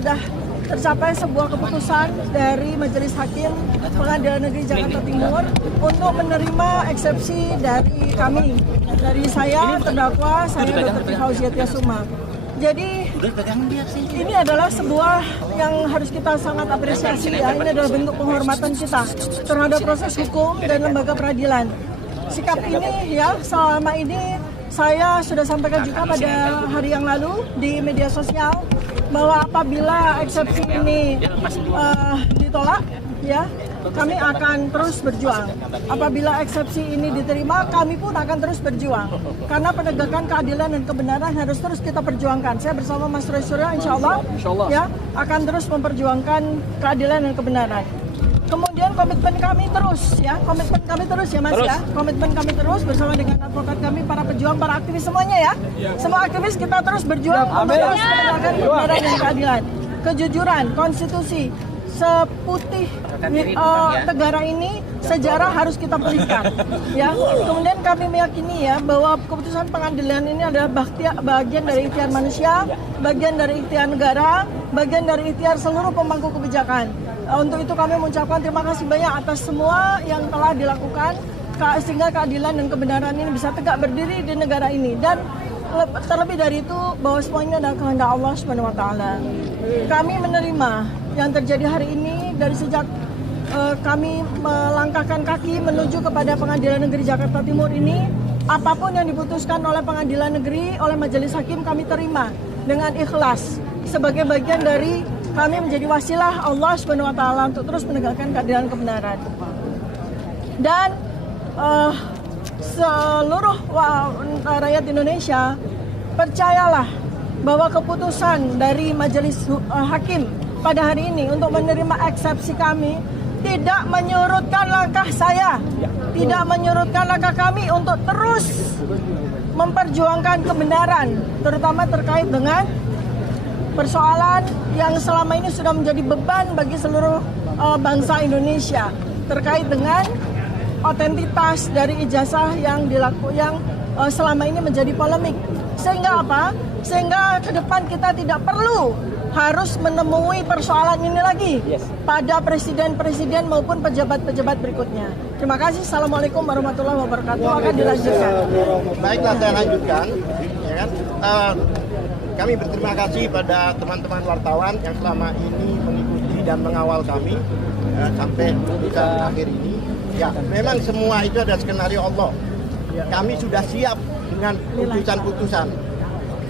sudah tercapai sebuah keputusan dari Majelis Hakim Pengadilan Negeri Jakarta Timur untuk menerima eksepsi dari kami, dari saya terdakwa, saya Dr. Fauziatia Suma. Jadi ini adalah sebuah yang harus kita sangat apresiasi ya. Ini adalah bentuk penghormatan kita terhadap proses hukum dan lembaga peradilan. Sikap ini ya selama ini saya sudah sampaikan juga pada hari yang lalu di media sosial bahwa apabila eksepsi ini ditolak ya, kami akan terus berjuang. Apabila eksepsi ini diterima, kami pun akan terus berjuang. Karena penegakan keadilan dan kebenaran harus terus kita perjuangkan. Saya bersama Mas Roy Suryo insya Allah ya akan terus memperjuangkan keadilan dan kebenaran. Kemudian komitmen kami terus ya Mas ya. Komitmen kami terus bersama dengan advokat kami, para pejuang, para aktivis semuanya ya. Semua aktivis kita terus berjuang untuk terus menegakkan kebenaran dan keadilan. Kejujuran, konstitusi, seputih negara ini, sejarah harus kita pulihkan ya. Kemudian kami meyakini ya bahwa keputusan pengadilan ini adalah bagian dari ikhtiar manusia, bagian dari ikhtiar negara, bagian dari ikhtiar seluruh pemangku kebijakan. Untuk itu kami mengucapkan terima kasih banyak atas semua yang telah dilakukan sehingga keadilan dan kebenaran ini bisa tegak berdiri di negara ini. Dan terlebih dari itu bahwa semua ini adalah kehendak Allah Subhanahu wa taala. Kami menerima yang terjadi hari ini dari sejak kami melangkahkan kaki menuju kepada Pengadilan Negeri Jakarta Timur ini. Apapun yang diputuskan oleh Pengadilan Negeri, oleh Majelis Hakim, kami terima dengan ikhlas sebagai bagian dari kami menjadi wasilah Allah Subhanahu wa taala untuk terus menegakkan keadilan dan kebenaran. Dan seluruh rakyat Indonesia percayalah bahwa keputusan dari Majelis Hakim pada hari ini untuk menerima eksepsi kami tidak menyurutkan langkah saya, tidak menyurutkan langkah kami untuk terus memperjuangkan kebenaran, terutama terkait dengan persoalan yang selama ini sudah menjadi beban bagi seluruh bangsa Indonesia terkait dengan otentitas dari ijazah yang selama ini menjadi polemik. Sehingga apa? Sehingga ke depan kita tidak perlu harus menemui persoalan ini lagi pada presiden-presiden maupun pejabat-pejabat berikutnya. Terima kasih. Assalamualaikum warahmatullahi wabarakatuh. Akan dilanjutkan. Baiklah, saya lanjutkan. Ya kan? Kami berterima kasih pada teman-teman wartawan yang selama ini mengikuti dan mengawal kami sampai bisa akhir ini. Ya, memang semua itu ada skenario Allah. Kami sudah siap dengan putusan-putusan.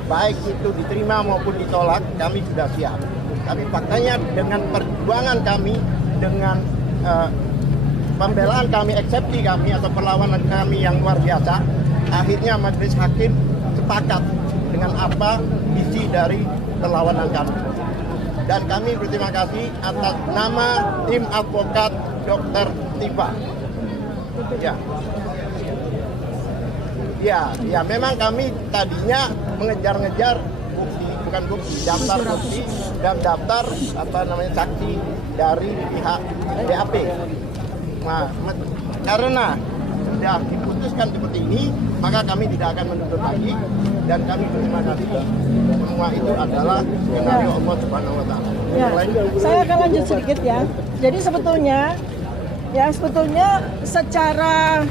Baik itu diterima maupun ditolak, kami sudah siap. Tapi faktanya dengan perjuangan kami, dengan pembelaan kami, eksepsi kami atau perlawanan kami yang luar biasa, akhirnya Majelis Hakim sepakat dengan apa isi dari perlawanan kami. Dan kami berterima kasih atas nama tim advokat Dr. Tifa. Ya, memang kami tadinya mengejar-ngejar daftar bukti dan daftar saksi dari pihak BAP. Nah, karena sudah diputuskan seperti ini, maka kami tidak akan menundur lagi dan kami berterima kasih. Semua itu adalah skenario Allah Subhanahu wa taala. Ya, saya akan lanjut sedikit ya. Jadi sebetulnya secara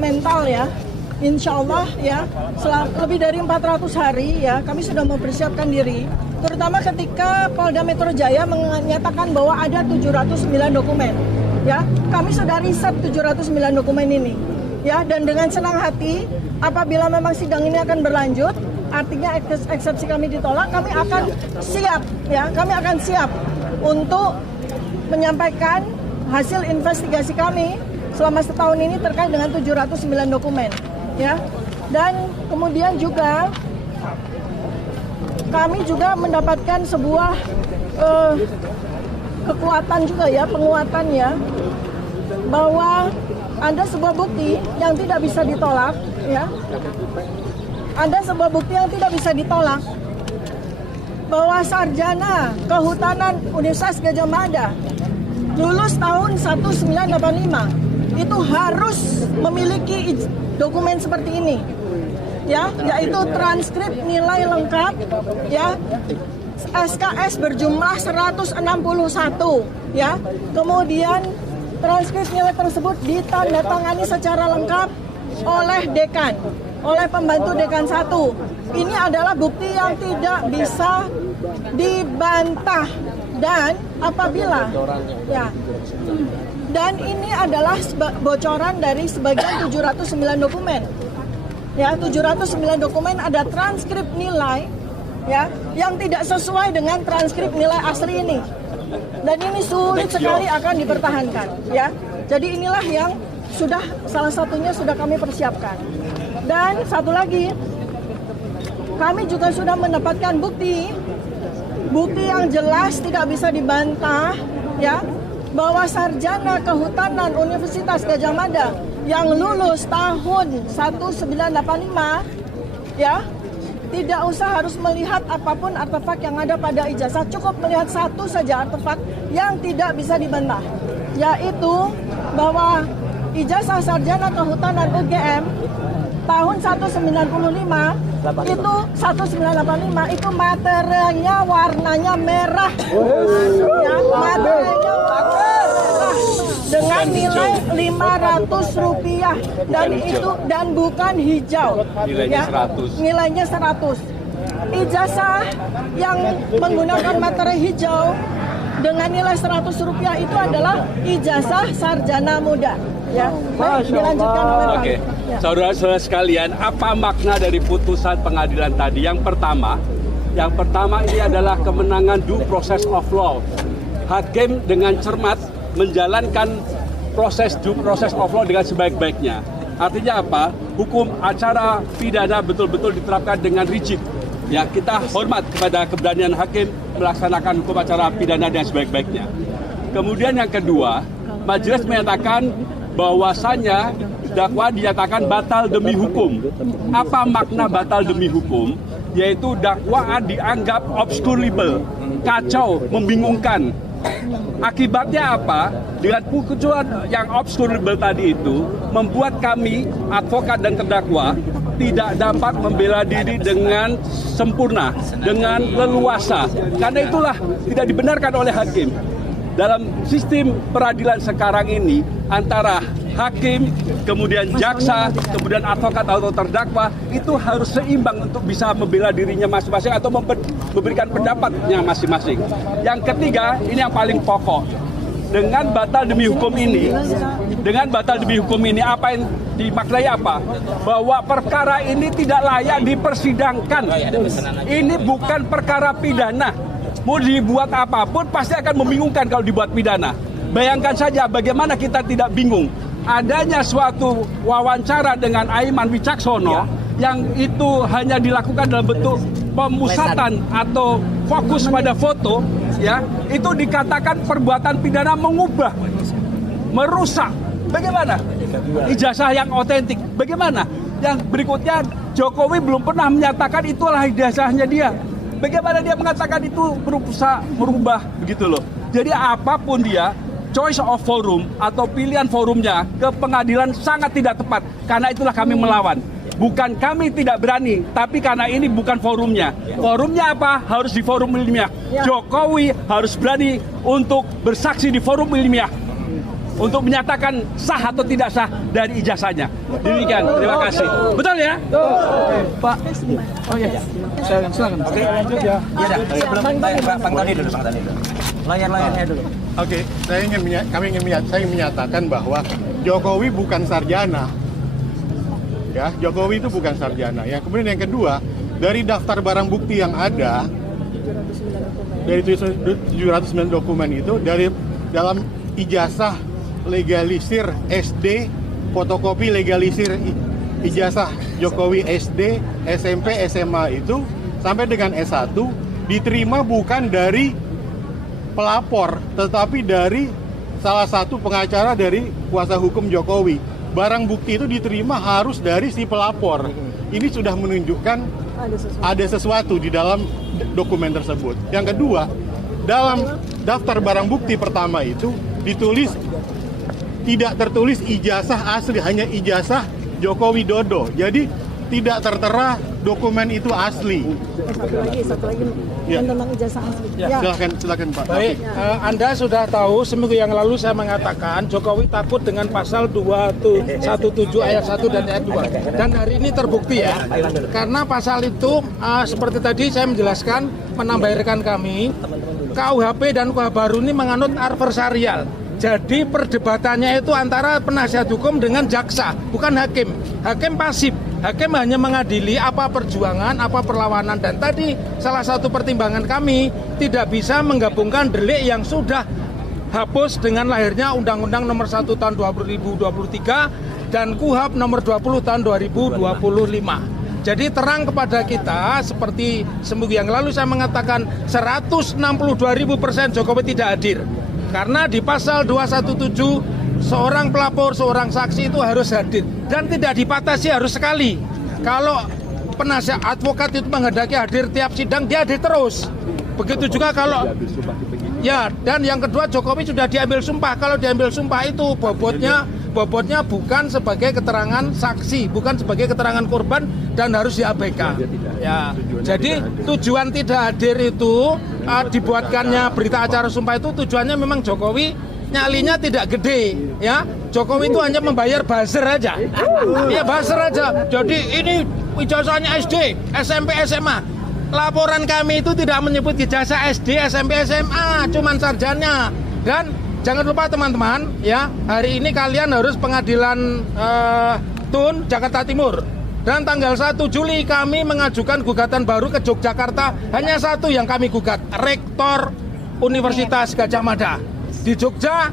mental ya, insya Allah ya, lebih dari 400 hari ya kami sudah mempersiapkan diri, terutama ketika Polda Metro Jaya menyatakan bahwa ada 709 dokumen ya, kami sudah riset 709 dokumen ini ya, dan dengan senang hati apabila memang sidang ini akan berlanjut, artinya eksepsi kami ditolak, kami akan siap untuk menyampaikan hasil investigasi kami selama setahun ini terkait dengan 709 dokumen ya. Dan kemudian juga kami juga mendapatkan sebuah kekuatan juga ya, penguatan ya, bahwa ada sebuah bukti yang tidak bisa ditolak ya. Ada sebuah bukti yang tidak bisa ditolak bahwa sarjana kehutanan Universitas Gadjah Mada lulus tahun 1985 itu harus memiliki dokumen seperti ini ya, yaitu transkrip nilai lengkap ya, SKS berjumlah 161 ya. Kemudian transkrip nilai tersebut ditandatangani secara lengkap oleh dekan, oleh pembantu dekan 1. Ini adalah bukti yang tidak bisa dibantah dan apabila ya. Dan ini adalah bocoran dari sebagian 709 dokumen. Ya, 709 dokumen ada transkrip nilai ya yang tidak sesuai dengan transkrip nilai asli ini. Dan ini sulit sekali akan dipertahankan ya. Jadi inilah yang salah satunya sudah kami persiapkan. Dan satu lagi, kami juga sudah mendapatkan bukti yang jelas tidak bisa dibantah ya, bahwa sarjana kehutanan Universitas Gadjah Mada yang lulus tahun 1985 ya, tidak usah harus melihat apapun artefak yang ada pada ijazah, cukup melihat satu saja artefak yang tidak bisa dibantah, yaitu bahwa ijazah sarjana kehutanan UGM tahun 1995 itu 1985 itu materinya warnanya merah ya, materinya merah dengan nilai Rp500 dan bukan hijau nilainya ya, 100. nilainya 100. Ijazah yang menggunakan materi hijau dengan nilai Rp100 itu adalah ijazah sarjana muda ya. Baik, dilanjutkan oleh Pak. Oke, saudara-saudara sekalian, apa makna dari putusan pengadilan tadi? Yang pertama ini adalah kemenangan due process of law. Hakim dengan cermat menjalankan proses due process of law dengan sebaik-baiknya. Artinya apa? Hukum acara pidana betul-betul diterapkan dengan rigid. Ya, kita hormat kepada keberanian hakim melaksanakan hukum acara pidana dengan sebaik-baiknya. Kemudian yang kedua, majelis menyatakan bahwasannya dakwaan dinyatakan batal demi hukum. Apa makna batal demi hukum? Yaitu dakwaan dianggap obscurable, kacau, membingungkan. Akibatnya apa? Dengan putusan yang obscurable tadi itu membuat kami, advokat dan terdakwa, tidak dapat membela diri dengan sempurna, dengan leluasa. Karena itulah tidak dibenarkan oleh hakim. Dalam sistem peradilan sekarang ini, antara hakim, kemudian jaksa, kemudian advokat atau terdakwa, itu harus seimbang untuk bisa membela dirinya masing-masing atau memberikan pendapatnya masing-masing. Yang ketiga, ini yang paling pokok. Dengan batal demi hukum ini, apa yang dimaknai apa? Bahwa perkara ini tidak layak dipersidangkan. Ini bukan perkara pidana. Mau dibuat apapun pasti akan membingungkan kalau dibuat pidana. Bayangkan saja bagaimana kita tidak bingung. Adanya suatu wawancara dengan Aiman Wicaksono yang itu hanya dilakukan dalam bentuk pemusatan atau fokus pada foto, ya, itu dikatakan perbuatan pidana mengubah, merusak. Bagaimana? Ijazah yang otentik. Bagaimana? Yang berikutnya, Jokowi belum pernah menyatakan itulah ijazahnya dia. Bagaimana dia mengatakan itu berusaha merubah begitu loh. Jadi apapun dia, choice of forum atau pilihan forumnya ke pengadilan sangat tidak tepat. Karena itulah kami melawan. Bukan kami tidak berani, tapi karena ini bukan forumnya. Forumnya apa? Harus di forum ilmiah. Jokowi harus berani untuk bersaksi di forum ilmiah untuk menyatakan sah atau tidak sah dari ijazahnya. Demikian, terima kasih. Betul ya? Pak. Oh iya. Silakan. Oke, lanjut ya. Iya, sebelum Bang Tony dulu. Layar-layarnya dulu. Oke, saya ingin menyatakan bahwa Jokowi bukan sarjana. Ya, Jokowi itu bukan sarjana. Ya, kemudian yang kedua, dari daftar barang bukti yang ada dari 709 dokumen itu, dari dalam ijazah legalisir SD, fotokopi legalisir ijazah Jokowi SD, SMP, SMA itu sampai dengan S1 diterima bukan dari pelapor, tetapi dari salah satu pengacara dari kuasa hukum Jokowi. Barang bukti itu diterima harus dari si pelapor. Ini sudah menunjukkan ada sesuatu di dalam dokumen tersebut. Yang kedua, dalam daftar barang bukti pertama itu ditulis tidak tertulis ijazah asli, hanya ijazah Joko Widodo. Jadi tidak tertera dokumen itu asli. Satu lagi Ya. yang tentang ijazah asli. Ya. Silakan Pak. Baik, Anda sudah tahu seminggu yang lalu saya mengatakan Jokowi takut dengan pasal 217 ayat 1 dan ayat 2. Dan hari ini terbukti ya. Karena pasal itu seperti tadi saya menjelaskan, menambahkan kami, KUHP dan KUHP baru ini menganut adversarial. Jadi perdebatannya itu antara penasihat hukum dengan jaksa, bukan hakim. Hakim pasif. Hakim hanya mengadili apa perjuangan, apa perlawanan. Dan tadi salah satu pertimbangan kami tidak bisa menggabungkan delik yang sudah hapus dengan lahirnya Undang-Undang Nomor 1 Tahun 2023 dan KUHP Nomor 20 Tahun 2025. Jadi terang kepada kita, seperti seminggu yang lalu saya mengatakan 162.000% Jokowi tidak hadir. Karena di pasal 217 seorang pelapor, seorang saksi itu harus hadir dan tidak dibatasi harus sekali. Kalau penasihat advokat itu menghendaki hadir tiap sidang, dia hadir terus. Begitu juga kalau ya, dan yang kedua Jokowi sudah diambil sumpah. Kalau diambil sumpah itu bobotnya bukan sebagai keterangan saksi, bukan sebagai keterangan korban dan harus diabaikan. Ya, jadi tujuan tidak hadir itu dibuatkannya berita acara sumpah itu tujuannya memang Jokowi nyalinya tidak gede, ya. Jokowi itu hanya membayar buzzer aja. Ya, buzzer aja. Jadi ini ijazahnya SD, SMP, SMA. Laporan kami itu tidak menyebut ijazah SD, SMP, SMA, cuman sarjana. Dan jangan lupa teman-teman, ya, hari ini kalian harus pengadilan Tun Jakarta Timur. Dan tanggal 1 Juli kami mengajukan gugatan baru ke Yogyakarta. Hanya satu yang kami gugat, Rektor Universitas Gadjah Mada. Di Jogja,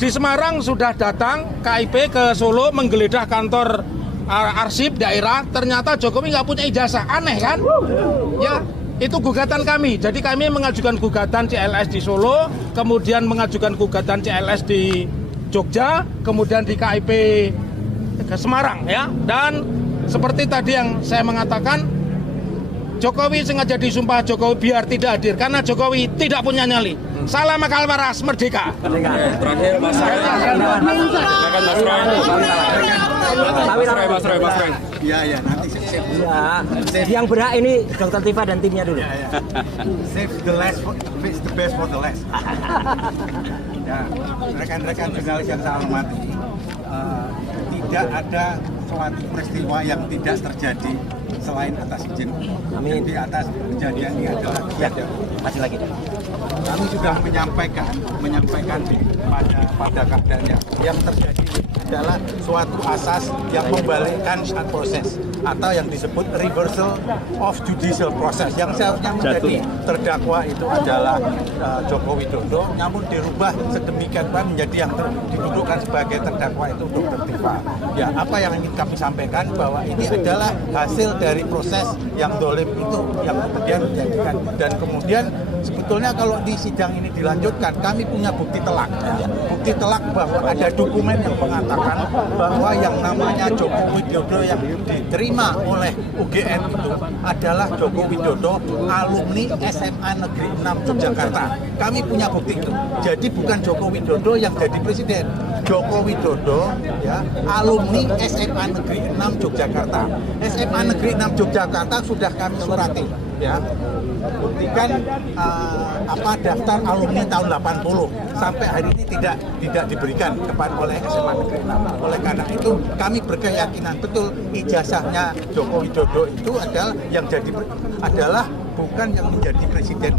di Semarang sudah datang KIP ke Solo menggeledah kantor arsip daerah. Ternyata Jokowi nggak punya ijazah, aneh kan? Ya, itu gugatan kami. Jadi kami mengajukan gugatan CLS di Solo, kemudian mengajukan gugatan CLS di Jogja, kemudian di KIP ke Semarang, ya. Dan seperti tadi yang saya mengatakan, Jokowi sengaja disumpah Jokowi biar tidak hadir karena Jokowi tidak punya nyali. Salam akal waras, merdeka. Terakhir Mas Roy. Ya, nanti save. Yang berhak ini Dr. Tifa dan timnya dulu. Save the best for the last. Ya, rekan-rekan jurnalis yang saya hormati, tidak ada suatu peristiwa yang tidak terjadi selain atas izin. Amin. Di atas kejadian ini adalah Masih lagi. kami sudah menyampaikan pada keadaan yang terjadi adalah suatu asas yang membalikkan proses atau yang disebut reversal of judicial process yang seharusnya menjadi terdakwa itu adalah Joko Widodo, namun dirubah sedemikian rupa menjadi yang didudukkan sebagai terdakwa itu Dr. Tifa. Ya, apa yang ingin kami sampaikan bahwa ini adalah hasil dari proses yang dolim itu yang kemudian menjadikan, dan kemudian sebetulnya kalau di sidang ini dilanjutkan kami punya bukti telak bahwa ada dokumen yang mengatakan bahwa yang namanya Joko Widodo yang diterima oleh UGM itu adalah Joko Widodo alumni SMA Negeri 6 Yogyakarta. Kami punya bukti itu. Jadi bukan Joko Widodo yang jadi presiden. Joko Widodo ya alumni SMA Negeri 6 Yogyakarta. SMA Negeri 6 Yogyakarta sudah kami surati ya. Buktikan daftar alumni tahun 80 sampai hari ini tidak diberikan kepada oleh SMA Negeri 6. Oleh karena itu kami berkeyakinan betul ijazahnya Joko Widodo itu adalah yang adalah bukan yang menjadi presiden.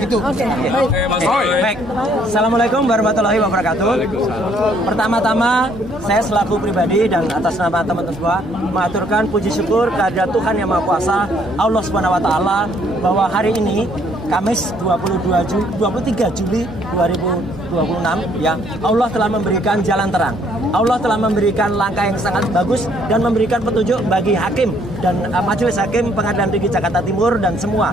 Itu. Oke, baik. Mas Roy. Baik. Assalamualaikum warahmatullahi wabarakatuh. Pertama-tama saya selaku pribadi dan atas nama teman-teman semua mengaturkan puji syukur kehadirat Tuhan Yang Maha Kuasa Allah Subhanahu wa taala bahwa hari ini Kamis 23 Juli 2026 ya, Allah telah memberikan jalan terang. Allah telah memberikan langkah yang sangat bagus dan memberikan petunjuk bagi hakim dan majelis hakim Pengadilan Tinggi Jakarta Timur dan semua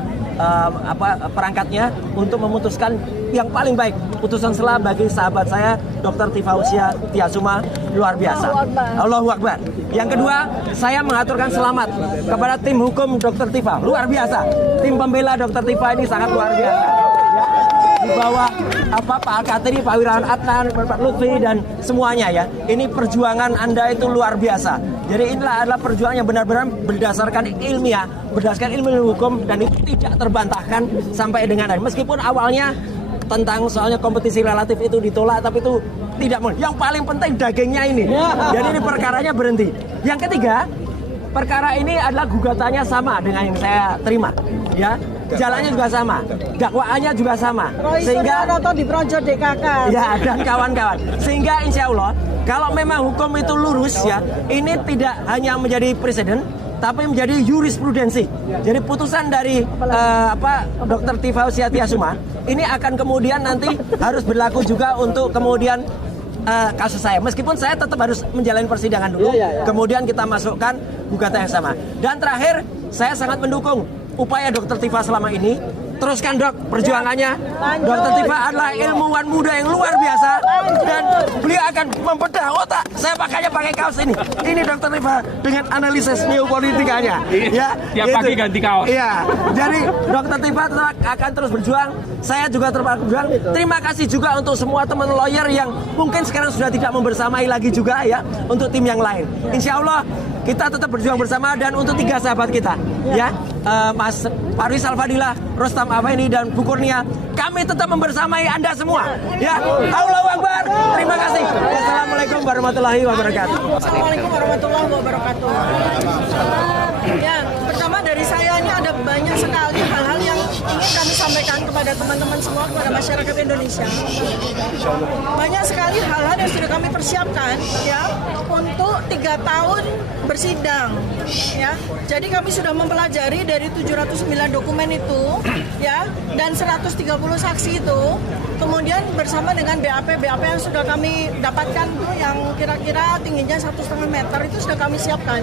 perangkatnya untuk memutuskan yang paling baik. Putusan sela bagi sahabat saya Dr. Tifausia Tiasuma luar biasa. Allahu Akbar. Yang kedua, saya mengaturkan selamat kepada tim hukum Dr. Tifa luar biasa. Tim pembela Dr. Tifa ini sangat luar biasa. di bawah Pak Al-Katiri, Pak Wirawan Adnan, Pak Lutfi dan semuanya ya. Ini perjuangan Anda itu luar biasa. Jadi inilah adalah perjuangan yang benar-benar berdasarkan ilmiah, berdasarkan ilmu hukum dan itu tidak terbantahkan sampai dengan hari. Meskipun awalnya tentang soalnya kompetisi relatif itu ditolak, tapi itu tidak mau. Yang paling penting dagingnya ini. Jadi ini perkaranya berhenti. Yang ketiga, perkara ini adalah gugatannya sama dengan yang saya terima, ya. Jalannya juga sama, dakwaannya juga sama, sehingga nonton di Projo DKK. ya dan kawan-kawan. Sehingga insya Allah kalau memang hukum itu lurus ya, ini tidak hanya menjadi presiden, tapi menjadi jurisprudensi. Jadi putusan dari Dr. Tifauzi Atiasuma ini akan kemudian nanti harus berlaku juga untuk kemudian kasus saya. Meskipun saya tetap harus menjalani persidangan dulu, kemudian kita masukkan gugatan yang sama. Dan terakhir, saya sangat mendukung upaya Dr. Tifa selama ini. Teruskan dok perjuangannya. Dr. Tifa adalah ilmuwan muda yang luar biasa dan beliau akan membedah otak. Saya pakainya pakai kaos ini. Ini Dr. Tifa dengan analisis neopolitikanya. Ya, tiap pagi ganti kaos. Iya. Jadi Dr. Tifa akan terus berjuang. Saya juga terus berjuang. Terima kasih juga untuk semua teman lawyer yang mungkin sekarang sudah tidak membersamai lagi juga ya untuk tim yang lain. Insya Allah kita tetap berjuang bersama dan untuk 3 sahabat kita ya. Mas Faris Al-Fadilah, Rostam Afeni dan Bu Kurnia, kami tetap membersamai Anda semua. Ya, Allahu Akbar. Terima kasih. Wassalamualaikum warahmatullahi wabarakatuh. Assalamualaikum warahmatullahi wabarakatuh. Ya, pertama dari saya ini ada banyak sekali hal-hal yang ingin kami sampaikan kepada teman-teman semua, kepada masyarakat Indonesia. Banyak sekali hal-hal yang sudah kami persiapkan ya untuk 3 tahun bersidang. Ya, jadi kami sudah mempelajari dari 709 dokumen itu ya dan 130 saksi itu, kemudian bersama dengan BAP yang sudah kami dapatkan tuh yang kira-kira tingginya 1,5 meter itu sudah kami siapkan,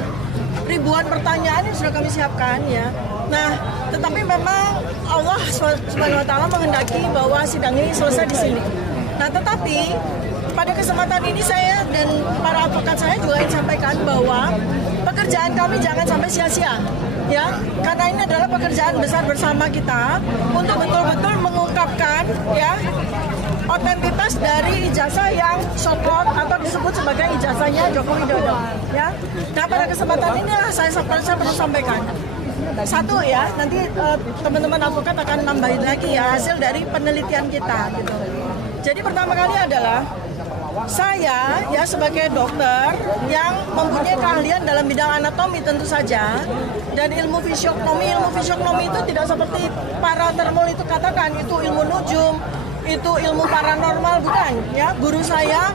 ribuan pertanyaan yang sudah kami siapkan ya. Nah, tetapi memang Allah Subhanahu wa Ta'ala menghendaki bahwa sidang ini selesai di sini. Nah, tetapi pada kesempatan ini saya dan para advokat saya juga ingin sampaikan bahwa pekerjaan kami jangan sampai sia-sia. Ya, karena ini adalah pekerjaan besar bersama kita untuk betul-betul mengungkapkan ya otentitas dari ijazah yang sokot atau disebut sebagai ijazahnya Joko Widodo. Ya, nah pada kesempatan ini saya perlu sampaikan. Satu ya, nanti teman-teman advokat akan nambahin lagi ya hasil dari penelitian kita. Gitu. Jadi pertama kali adalah saya ya sebagai dokter yang mempunyai keahlian dalam bidang anatomi tentu saja dan ilmu fisiognomi itu tidak seperti para termul itu katakan itu ilmu nujum, itu ilmu paranormal, bukan ya. Guru saya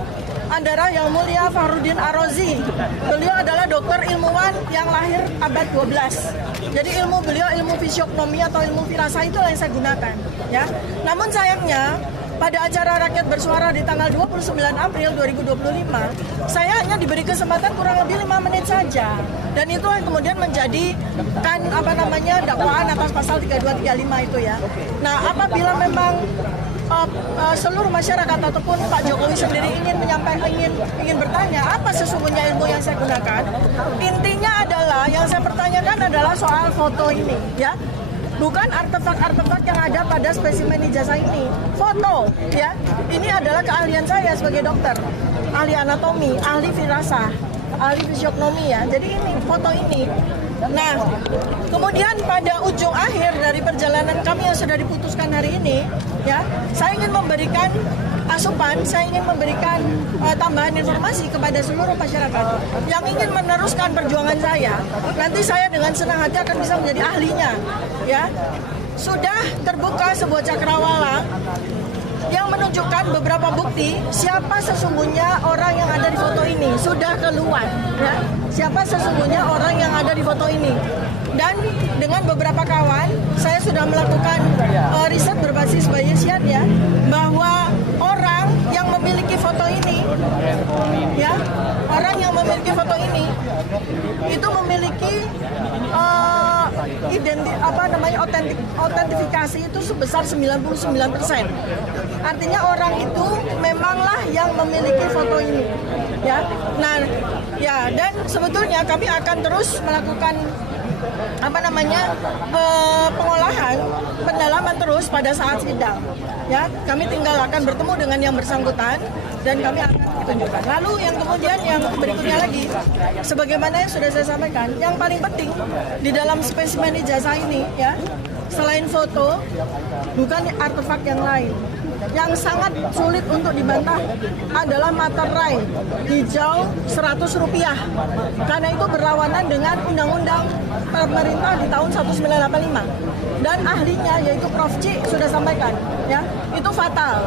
adalah Yang Mulia Fahrudin Ar-Razi. Beliau adalah dokter ilmuwan yang lahir abad 12. Jadi ilmu beliau ilmu fisiognomi atau ilmu firasah itu yang saya gunakan ya. Namun sayangnya pada acara Rakyat Bersuara di tanggal 29 April 2025, saya hanya diberi kesempatan kurang lebih 5 menit saja. Dan itu yang kemudian menjadikan dakwaan atas pasal 3235 itu ya. Nah, apabila memang seluruh masyarakat ataupun Pak Jokowi sendiri ingin bertanya apa sesungguhnya ilmu yang saya gunakan, intinya adalah yang saya pertanyakan adalah soal foto ini ya. Bukan artefak-artefak yang ada pada spesimen ijazah ini. Foto, ya. Ini adalah keahlian saya sebagai dokter. Ahli anatomi, ahli firasah, ahli fisiognomi ya. Jadi ini, foto ini. Nah, kemudian pada ujung akhir dari perjalanan kami yang sudah diputuskan hari ini, ya, saya ingin memberikan asupan, saya ingin memberikan tambahan informasi kepada seluruh masyarakat yang ingin meneruskan perjuangan saya. Nanti saya dengan senang hati akan bisa menjadi ahlinya, ya. Sudah terbuka sebuah cakrawala yang menunjukkan beberapa bukti siapa sesungguhnya orang yang ada di foto ini. Sudah keluar, ya. Siapa sesungguhnya orang yang ada di foto ini. Dan dengan beberapa kawan, saya sudah melakukan riset berbasis Bayesian ya, bahwa orang yang memiliki foto ini, ya, orang yang memiliki foto ini itu memiliki autentifikasi itu sebesar 99%. Artinya orang itu memanglah yang memiliki foto ini, ya. Nah, ya, dan sebetulnya kami akan terus melakukan pengolahan, pendalaman terus pada saat sidang. Ya, kami tinggal akan bertemu dengan yang bersangkutan dan kami akan tunjukkan. Lalu yang kemudian yang berikutnya lagi, sebagaimana yang sudah saya sampaikan, yang paling penting di dalam spesimen ijazah ini ya, selain foto, bukan artefak yang lain. Yang sangat sulit untuk dibantah adalah materai hijau Rp100 karena itu berlawanan dengan undang-undang pemerintah di tahun 1985 dan ahlinya yaitu Prof. C sudah sampaikan ya, itu fatal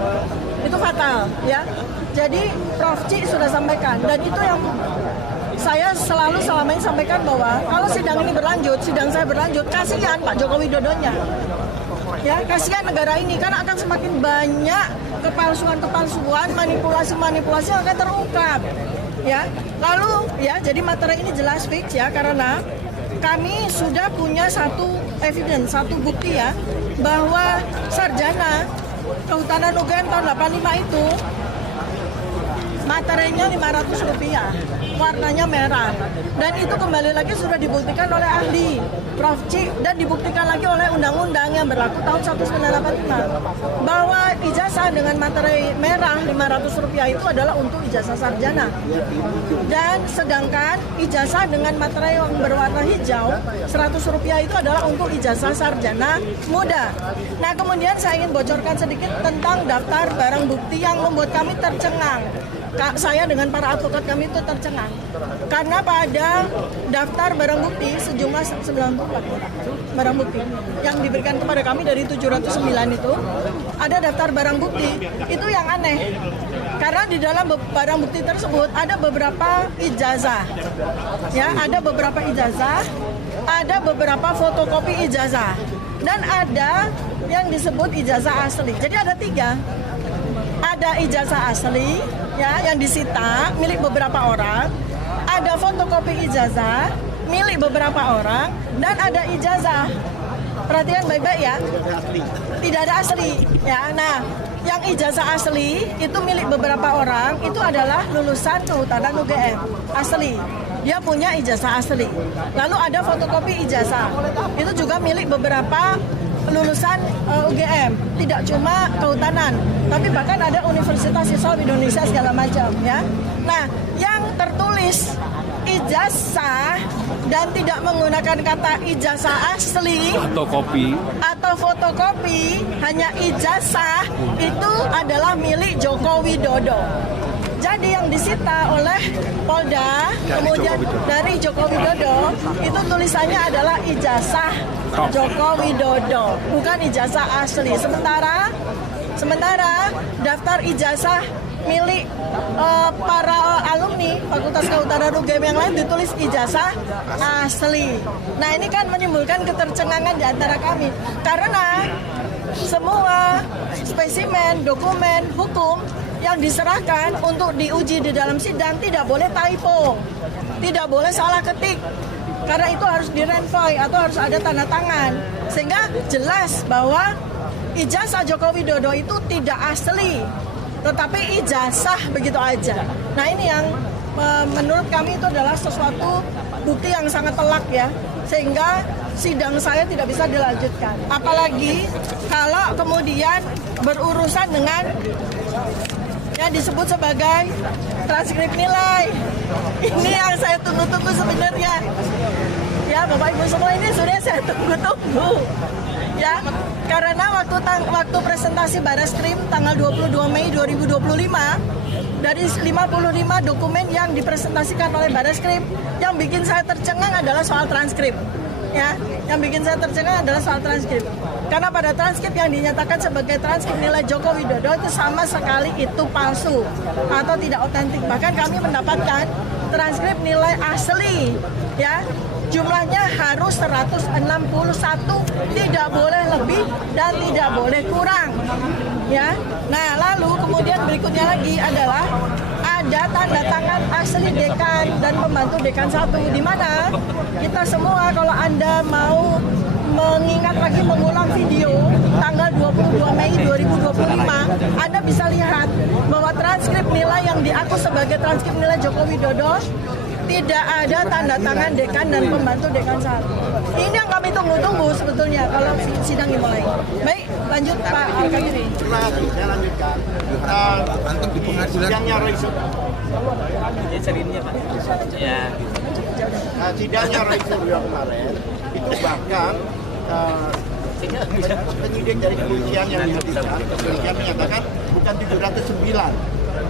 ya. Jadi Prof. C sudah sampaikan dan itu yang saya selalu selama ini sampaikan bahwa kalau sidang ini berlanjut, sidang saya berlanjut, kasihan Pak Joko Widodonya. Ya, kasihan negara ini karena akan semakin banyak kepalsuan, manipulasi yang akan terungkap. Ya, lalu ya, jadi materi ini jelas fix ya karena kami sudah punya satu evidence, satu bukti ya bahwa sarjana Kehutanan UGM tahun 85 itu materinya Rp500, warnanya merah, dan itu kembali lagi sudah dibuktikan oleh ahli Prof. C dan dibuktikan lagi oleh undang-undang yang berlaku tahun 1985 bahwa ijazah dengan materi merah Rp500 itu adalah untuk ijazah sarjana, dan sedangkan ijazah dengan materi yang berwarna hijau Rp100 itu adalah untuk ijazah sarjana muda. Nah, kemudian saya ingin bocorkan sedikit tentang daftar barang bukti yang membuat kami tercengang. Saya dengan para advokat kami itu tercengang karena pada daftar barang bukti sejumlah 94 barang bukti yang diberikan kepada kami dari 709 itu ada daftar barang bukti itu yang aneh karena di dalam barang bukti tersebut ada beberapa ijazah ya, ada beberapa ijazah, ada beberapa fotokopi ijazah dan ada yang disebut ijazah asli. Jadi ada 3, ada ijazah asli ya yang disita milik beberapa orang, ada fotokopi ijazah milik beberapa orang, dan ada ijazah. Perhatikan baik-baik ya, tidak ada asli ya. Nah, yang ijazah asli itu milik beberapa orang itu adalah lulusan Kehutanan UGM asli. Dia punya ijazah asli. Lalu ada fotokopi ijazah, itu juga milik beberapa lulusan UGM, tidak cuma Kehutanan, tapi bahkan ada Universitas Islam Indonesia segala macam ya. Nah, yang tertulis ijazah dan tidak menggunakan kata ijazah asli atau fotokopi, hanya ijazah, itu adalah milik Joko Widodo. Jadi yang disita oleh Polda kemudian dari Joko Widodo itu tulisannya adalah ijazah Joko Widodo, bukan ijazah asli. Sementara daftar ijazah milik para alumni Fakultas Kehutanan UGM yang lain ditulis ijazah asli. Nah, ini kan menimbulkan ketercengangan di antara kami karena semua spesimen dokumen hukum yang diserahkan untuk diuji di dalam sidang tidak boleh typo, tidak boleh salah ketik, karena itu harus di-renvoy atau harus ada tanda tangan, sehingga jelas bahwa ijazah Joko Widodo itu tidak asli, tetapi ijazah begitu aja. Nah, ini yang menurut kami itu adalah sesuatu bukti yang sangat telak ya, sehingga sidang saya tidak bisa dilanjutkan. Apalagi kalau kemudian berurusan dengan yang disebut sebagai transkrip nilai. Ini yang saya tunggu-tunggu sebenarnya. Ya, Bapak Ibu semua, ini sudah saya tunggu-tunggu. Ya, karena waktu presentasi Bareskrim tanggal 22 Mei 2025, dari 55 dokumen yang dipresentasikan oleh Bareskrim, yang bikin saya tercengang adalah soal transkrip. Ya, yang bikin saya tercengang adalah soal transkrip. Karena pada transkrip yang dinyatakan sebagai transkrip nilai Joko Widodo itu sama sekali itu palsu atau tidak otentik. Bahkan kami mendapatkan transkrip nilai asli, ya, jumlahnya harus 161, tidak boleh lebih dan tidak boleh kurang. Ya, nah lalu kemudian berikutnya lagi adalah ada tanda tangan asli dekan dan pembantu dekan 1, di mana kita semua kalau Anda mau mengingat lagi mengulang video tanggal 22 Mei 2025, Anda bisa lihat bahwa transkrip nilai yang diaku sebagai transkrip nilai Joko Widodo tidak ada tanda tangan dekan dan pembantu dekan 1. Ini yang kami tunggu-tunggu sebetulnya kalau sidang dimulai. Baik, lanjut Pak Al-Kadiri. Terima kasih, saya lanjutkan. Sidangnya Roy sidangnya Roy Suryo kemarin itu bahkan penyidik dari kepolisian yang dihadirkan, kepolisian menyatakan bukan 709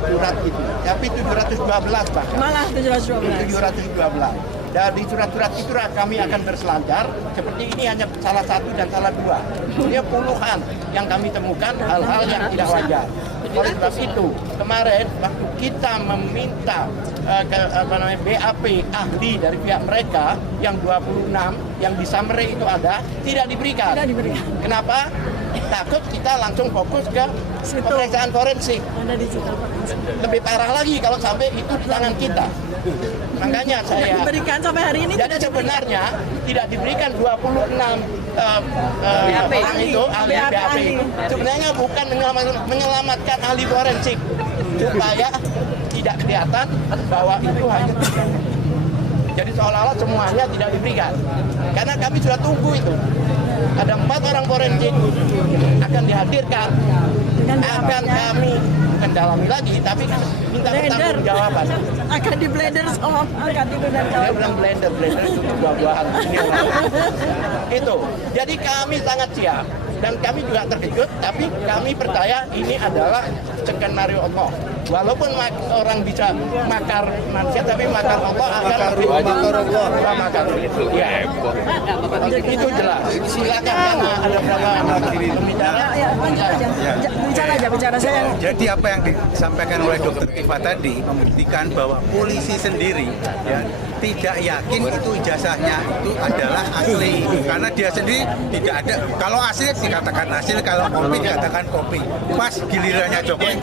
surat itu, tapi 712 bahkan. Malah 712. 712. Dari surat-surat itu kami akan berselancar, seperti ini hanya salah satu dan salah dua. Ini puluhan yang kami temukan hal-hal yang tidak wajar. Oleh sebab itu, kemarin waktu kita meminta BAP ahli dari pihak mereka yang 26, yang di summary itu ada, tidak diberikan. Tidak diberikan. Kenapa? Takut kita langsung fokus ke pemeriksaan forensik. Ada di situ. Lebih parah lagi kalau sampai itu di tangan kita. Makanya saya Diberikan sampai hari ini. jadi sebenarnya tidak diberikan 26 orang itu ahli BAP. Sebenarnya bukan menyelamatkan ahli forensik supaya tidak kelihatan bahwa itu hanya jadi seolah-olah semuanya tidak diberikan. Karena kami sudah tunggu itu. Ada 4 orang forensik akan dihadirkan, akan kami mendalami lagi, tapi minta pertanggungjawaban. Akan di blender sama akan di blender. Saya bilang blender itu buah-buahan. Itu. Jadi kami sangat siap dan kami juga terkejut, tapi kami percaya ini adalah skenario Allah. Walaupun orang bisa makar manusia, tapi makar Allah akan lebih makar itu. Ya, itu jelas. Silakan karena ada beberapa pembicara. Bicara saya. Jadi apa yang disampaikan oleh Dr. Tifa tadi membuktikan bahwa polisi sendiri ya, tidak yakin itu ijazahnya itu adalah asli karena dia sendiri tidak ada. Kalau asli dikatakan asli, kalau kopi dikatakan kopi. Pas gilirannya Jokowi.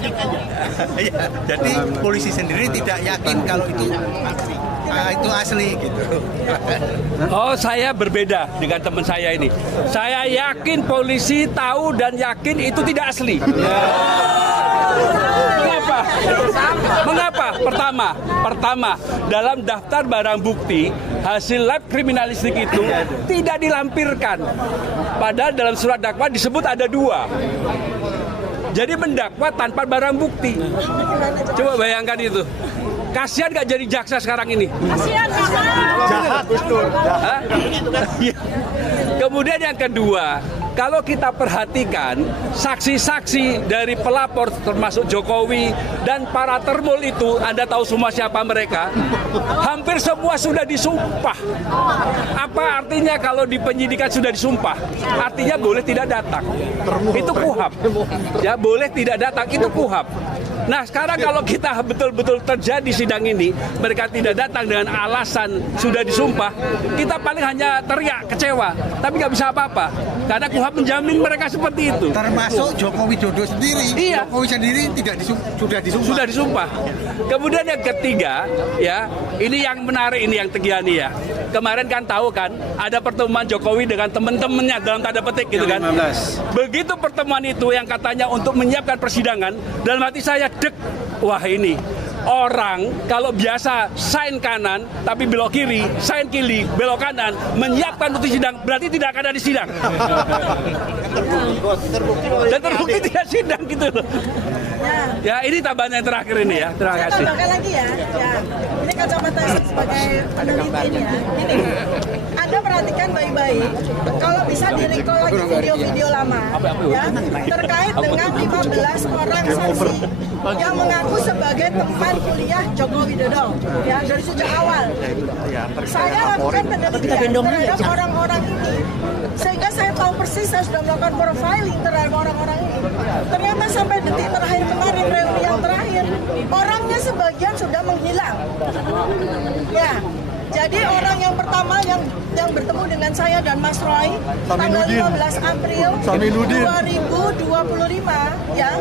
Ya, jadi polisi sendiri tidak yakin kalau itu asli gitu. Oh, saya berbeda dengan teman saya ini. Saya yakin polisi tahu dan yakin itu tidak asli. Mengapa? Mengapa? Pertama, dalam daftar barang bukti hasil lab kriminalistik itu tidak dilampirkan. Padahal dalam surat dakwaan disebut ada 2. Jadi mendakwa tanpa barang bukti. Coba bayangkan itu. Kasihan gak jadi jaksa sekarang ini? Kasihan Jahat, betul. Hah? Kemudian yang kedua, kalau kita perhatikan saksi-saksi dari pelapor termasuk Jokowi dan para termul itu, Anda tahu semua siapa mereka, hampir semua sudah disumpah. Apa artinya kalau di penyidikan sudah disumpah? Artinya boleh tidak datang. Itu KUHAP. Ya, boleh tidak datang, itu KUHAP. Nah, sekarang kalau kita betul-betul terjadi sidang ini, mereka tidak datang dengan alasan sudah disumpah, kita paling hanya teriak kecewa, tapi nggak bisa apa-apa karena KUHAP menjamin mereka seperti itu. Termasuk Joko Widodo sendiri. Iya. Jokowi sendiri sudah disumpah. Kemudian yang ketiga, ya, ini yang menarik, ini yang tegiani ya. Kemarin kan tahu kan ada pertemuan Jokowi dengan teman-temannya dalam tanda petik gitu kan. Begitu pertemuan itu yang katanya untuk menyiapkan persidangan, dalam hati saya dek, wah ini orang kalau biasa sign kanan tapi belok kiri, sign kiri, belok kanan, menyiapkan untuk sidang, berarti tidak akan ada di sidang. Dan terbukti tidak sidang gitu loh. Ya, ini tambahan yang terakhir ini ya. Terima kasih. Tambahkan lagi ya. Ini kacamata saya sebagai peneliti ini ya. Ini, Anda perhatikan baik-baik. Kalau bisa di-recall lagi video-video lama, ya, terkait dengan 15 orang saksi yang mengaku sebagai teman kuliah Joko Widodo, ya, dari sejak awal. Saya lakukan penelitian terhadap orang-orang ini, sehingga saya tahu persis, saya sudah melakukan profiling terhadap orang-orang ini. Ternyata sampai detik terakhir kemarin, reuni yang terakhir, orangnya sebagian sudah menghilang. Ya, jadi orang yang pertama yang bertemu dengan saya dan Mas Roy tanggal 15 April 2021 2025 ya,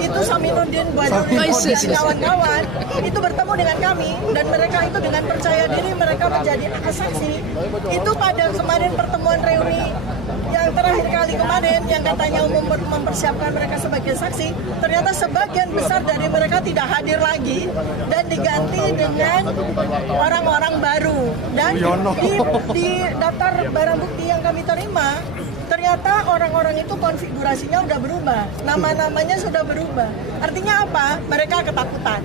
itu Saminuddin Badrudin dan kawan-kawan itu bertemu dengan kami dan mereka itu dengan percaya diri mereka menjadi saksi. Itu pada kemarin pertemuan reuni yang terakhir kali kemarin yang katanya umum mempersiapkan mereka sebagai saksi, ternyata sebagian besar dari mereka tidak hadir lagi dan diganti dengan orang-orang baru. Dan di daftar barang bukti yang kami terima, ternyata orang-orang itu konfigurasinya udah berubah, nama-namanya sudah berubah. Artinya apa? Mereka ketakutan.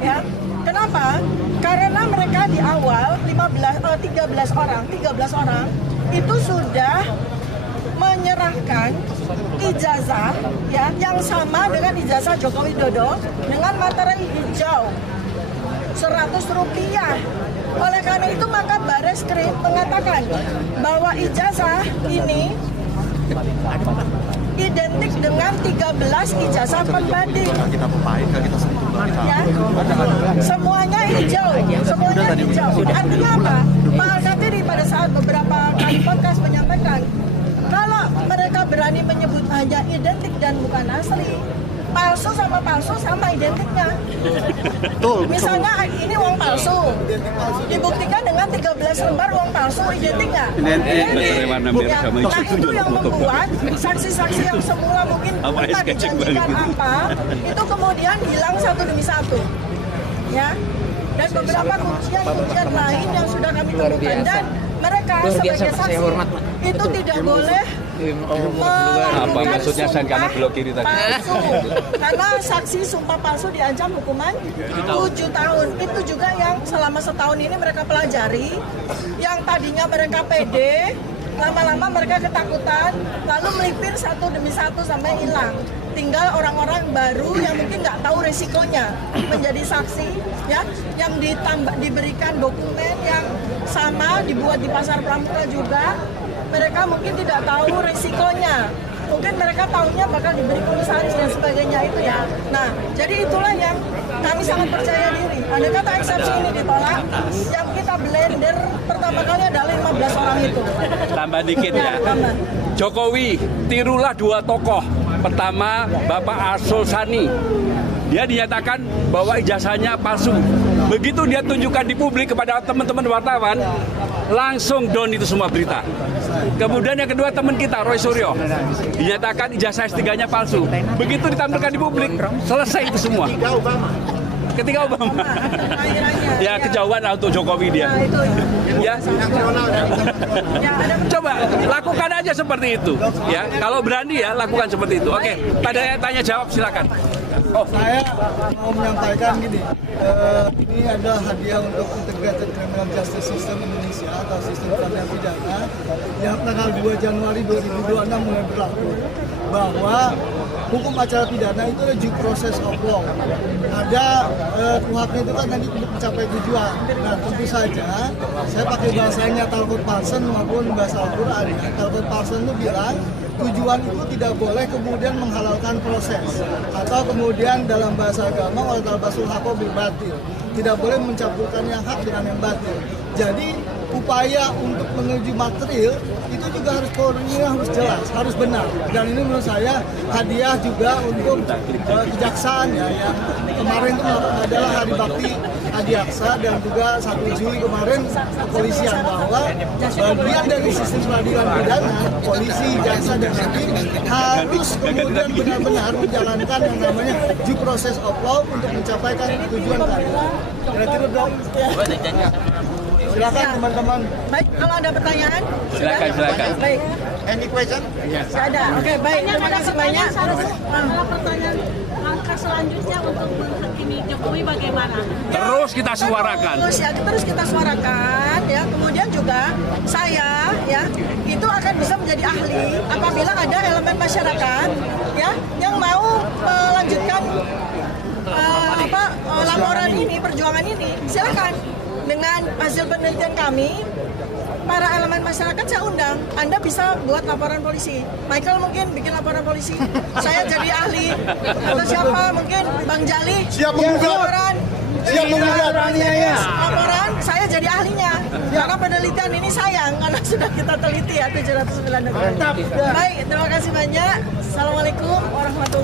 Ya. Kenapa? Karena mereka di awal 13 orang itu sudah menyerahkan ijazah ya yang sama dengan ijazah Joko Widodo dengan materai hijau Rp100. Oleh karena itu maka Bareskrim mengatakan bahwa ijazah ini identik dengan 13 ijazah pembanding. Ya, semuanya hijau, Artinya apa? Pak Al-Katiri pada saat beberapa kali podcast menyampaikan kalau mereka berani menyebut hanya identik dan bukan asli, palsu sama identiknya. Misalnya ini uang palsu, dibuktikan dengan 13 lembar uang palsu identiknya. Nah itu yang membuat saksi-saksi yang semula mungkin dijanjikan apa, itu kemudian hilang satu demi satu. Ya. Dan beberapa kuncian lain yang sudah kami temukan dan mereka sebagai saksi itu tidak boleh apa maksudnya saya karena belok kiri tadi palsu. Karena saksi sumpah palsu diancam hukuman 7 tahun. Itu juga yang selama setahun ini mereka pelajari. Yang tadinya mereka pede, lama-lama mereka ketakutan, lalu melipir satu demi satu sampai hilang. Tinggal orang-orang baru yang mungkin nggak tahu resikonya menjadi saksi, ya, yang diberikan dokumen yang sama dibuat di Pasar Pramuka juga. Mereka mungkin tidak tahu resikonya. Mungkin mereka tahunya bakal diberi komisaris dan sebagainya itu ya. Nah, jadi itulah yang kami sangat percaya diri. Andai kata eksepsi ini ditolak, yang kita blender pertama kali adalah 15 orang itu. Tambah dikit ya. Jokowi, tirulah 2 tokoh. Pertama, Bapak Arsul Sani. Dia dinyatakan bahwa ijazahnya palsu. Begitu dia tunjukkan di publik kepada teman-teman wartawan, langsung down itu semua berita. Kemudian yang kedua teman kita, Roy Suryo, dinyatakan ijazah S3-nya palsu. Begitu ditampilkan di publik, selesai itu semua. Ketika Obama. Ya kejauhan untuk Jokowi dia. Ya. Coba lakukan aja seperti itu. Ya, kalau berani ya lakukan seperti itu. Oke, tanya jawab silakan. Oh, saya mau menyampaikan gini, ini adalah hadiah untuk Integrated Criminal Justice System Indonesia atau sistem peradilan pidana yang tanggal 2 Januari 2026 mulai berlaku, bahwa hukum acara pidana itu ada due process of law. Ada kuhapnya itu kan nanti untuk mencapai tujuan. Nah tentu saja saya pakai bahasanya Talcott Parsons maupun bahasa Al-Quran. Talcott Parsons itu bilang tujuan itu tidak boleh kemudian menghalalkan proses, atau kemudian dalam bahasa agama oleh talbasul haqqa bil batil, tidak boleh mencampurkan yang hak dengan yang batil. Jadi upaya untuk menuju material itu juga harus jelas, harus benar. Dan ini menurut saya hadiah juga untuk kejaksaan ya, yang kemarin itu adalah Hari Bakti Adiaksa dan juga 1 Juli kemarin kepolisian, bahwa bagian dari sistem peradilan pidana, polisi, jaksa dan hakim harus kemudian benar-benar menjalankan yang namanya due process of law untuk mencapai tujuan keadilan. Kira-kira dong. Silakan teman-teman. Baik, kalau ada pertanyaan, silakan. Baik. Any question? Ada. Oke, baik. Terima kasih banyak. Kalau pertanyaan langkah selanjutnya untuk menghakimi Jokowi bagaimana? Terus kita suarakan. Terus kita suarakan ya. Kemudian juga saya ya itu akan bisa menjadi ahli apabila ada elemen masyarakat ya yang mau melanjutkan laporan ini, perjuangan ini, silakan. Dengan hasil penelitian kami, para elemen masyarakat saya undang. Anda bisa buat laporan polisi. Michael mungkin bikin laporan polisi. Saya jadi ahli. Atau siapa mungkin Bang Jali. Siap menggugat. Laporan, saya jadi ahlinya. Karena penelitian ini sayang karena sudah kita teliti ya 709 dokumen. Baik, terima kasih banyak. Assalamualaikum warahmatullahi wabarakatuh.